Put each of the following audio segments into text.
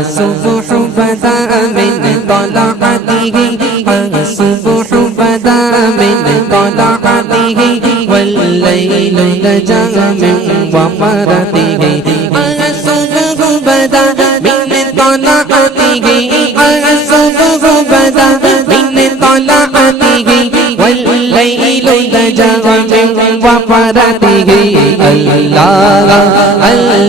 الصبح بدا من طلعته الصبح بدا من طلعته والليل لجا من ومرته الصبح بدا من طلعته الصبح بدا من طلعته والليل لجا من ومرته الله الله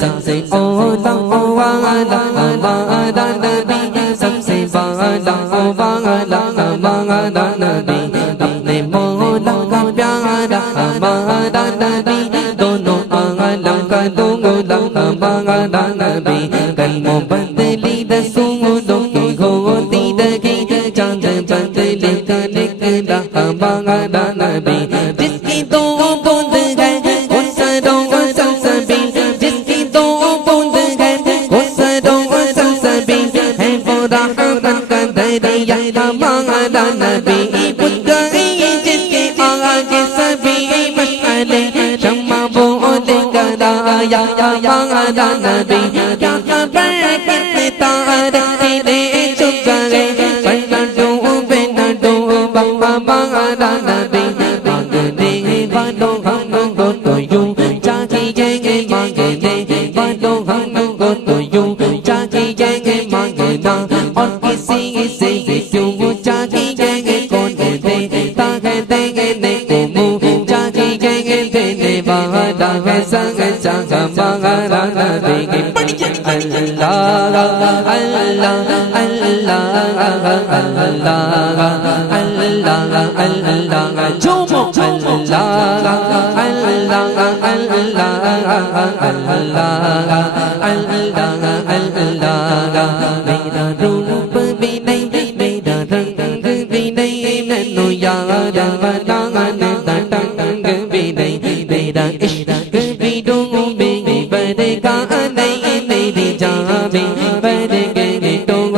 सबसे ओला वाला हमारा नबी सबसे वाला वाला हमारा नबी अपने मौला का प्यारा हमारा नबी दोनों आलम का दूल्हा हमारा नबी कलमों बदली रसूलों की होती लगी चांद बदले का निकला हमारा नबी जिसकी दो बूंद है वो सरों सलसबी जिसकी दो बूंद है वो सरों सलसबी है वो रहमत का दरिया हमारा नबी बुझ गई जिसके आगे सभी मसले शम्मा बोले कराया हमारा नबी क्या खबर कितने तारे तेरे छुप गए पर न डूबे न डूबा हमारा नबी मांगने वालों हम को तो यूं चाहिए मांगने वालों हम को तो यूं चाहिए मांगना और किसी से भी क्यों चाहिए कौन देता है देने को मुँह चाहिए देने वाला है संग संग हमारा नबी अल्लाह अल्लाह अल्लाह अल्लाह अल्लाह झूमो अल्लाह अल्लाह अल्लाह अल्लाह अल्लाह मेरा रूप भी नहीं मेरा रंग भी नहीं मैनू याद बनाने दा ढंग भी नहीं मेरा इश्क भी डूबे बरेगा नहीं मेरी जान भी बरेगे टोंग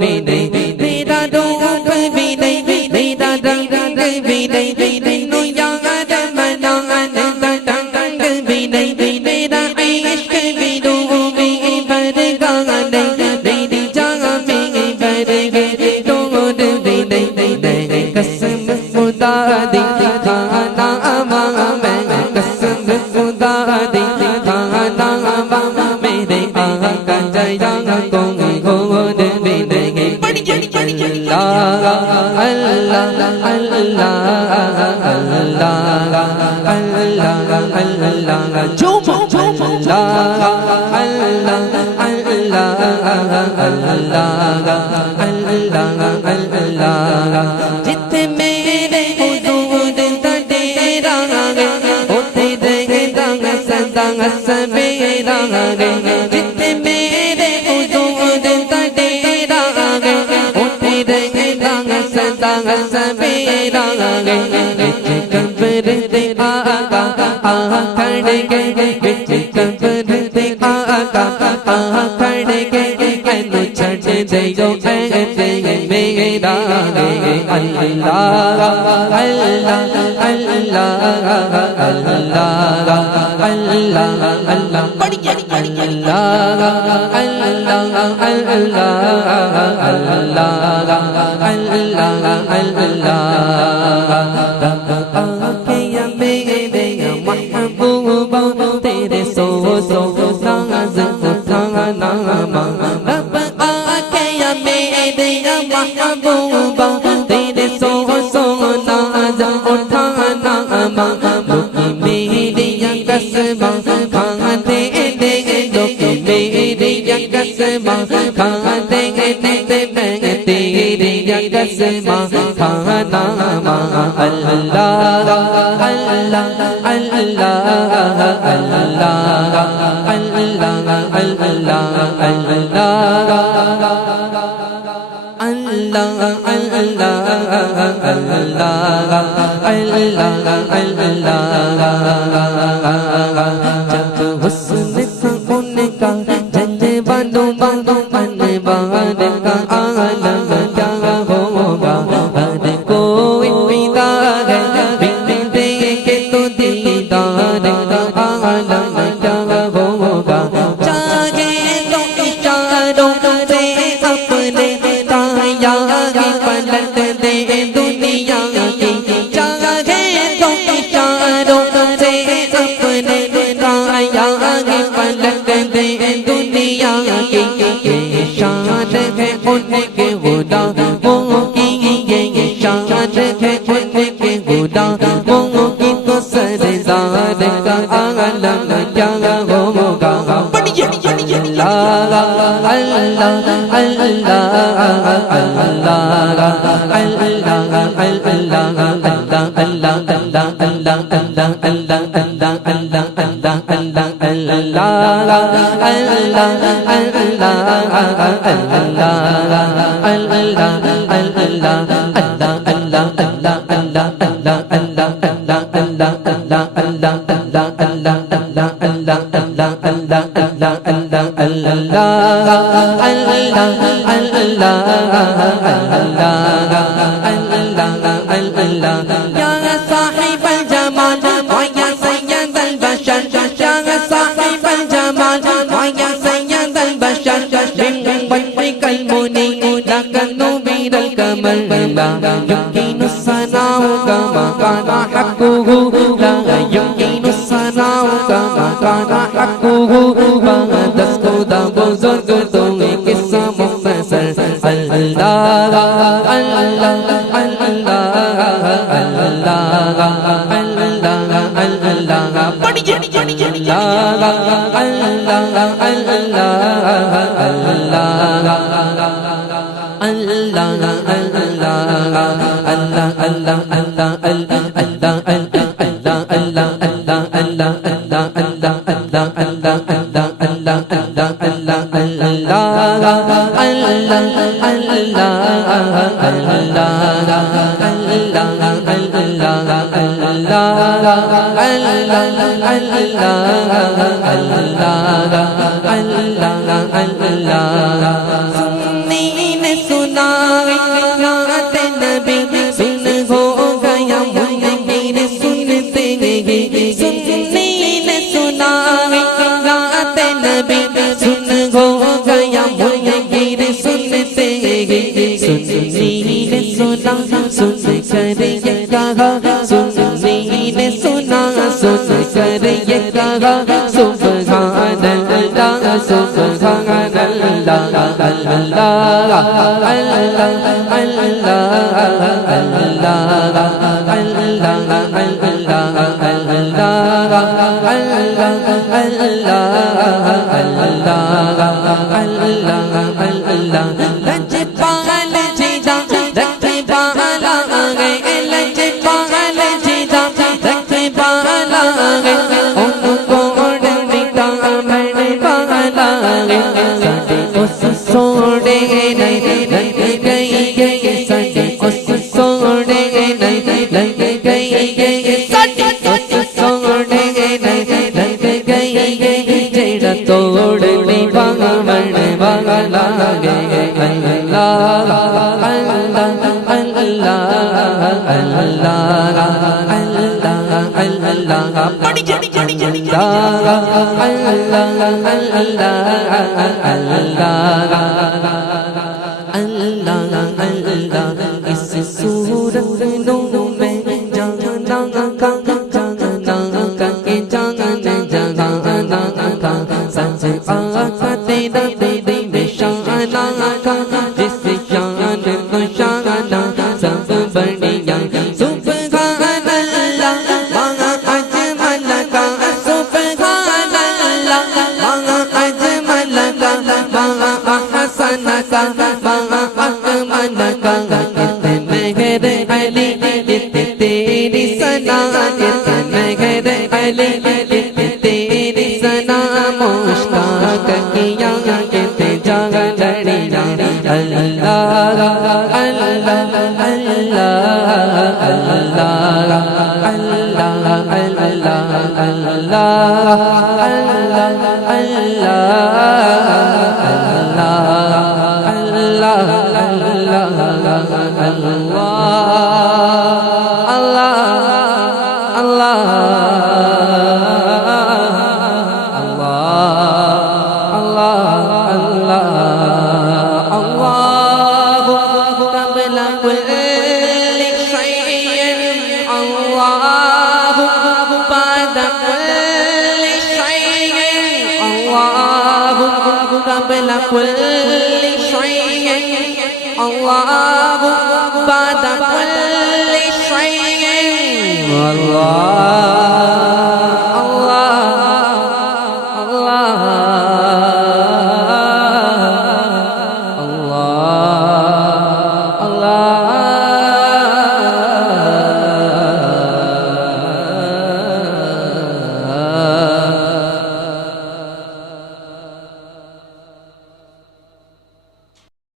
भी नहीं मेरा रूप भी नहीं मेरा रंग भी नहीं मैनू याद बनाने दा ढंग भी नहीं मेरा इश्क भी डूबे बरेगा नहीं मेरी जान भी बरेगे टोंग भी नहीं कसम खुदा दी खाना मैं कसम खुदा दी खाना मेरे आका जया को गोद भी नहीं अल्लाह अल्लाह अल्लाह अल्लाह झूमो अल्लाह अल्लाह अल्लाह अल्लाह जिथे मेरे हुजूर दा डेरा है उथे रहदा सदा सवेरा है जिथे मेरे हुजूर दा डेरा है उथे रहदा सदा सवेरा है विच कब्र दे आका खड़ गए विच कब्र दे आका खड़ गए मैनू छड़ दे जो ऐसे मेरा अल्लाह अल्लाह अल्लाह अल्लाह अल्लाह अल्लाह बढ़िया अल्लाह अल्लाह अल्लाह अल्लाह محبوبہ تیرے سونا جب اٹھانا لوکی میری قسمہ کھا دے دے لوکی میری قسمہ کھا دے دے میں تیری قسمہ کھانا اللہ اللہ جب حسن تھا ان کا جلوہ نما انوار کا عالم کیا ہوگا ہر کوئی فدا ہے بن دیکھے تو دیدار کا عالم کیا ہوگا چاہے تو اشاروں سے اپنے تایاری پلٹ دے دنیا کی چاہے تو اشاروں سے اپنے تایاری پلٹ دے دنیا کی یہ شان ہے ان کے غلاموں کی یہ شان ہے ان کے غلاموں کی تو سردار کا عالم کیا ہوگا یا صاحب الجمال یا سید البشر یا صاحب الجمال یا سید البشر من وجهك المنير لك نبير القمر لا يمكن الثناء كما كان حقه لا يمكن الثناء كما كان حقه دس خدا بزرگ تو ایک قصہ مختصر اللہ اللہ اکمل کا مہر علی تیری ثنا مہر علی تیری ثنا مشتاق کیا جا لڑیا اللہ اللہ قبل كل شيء الله بعد كل شيء الله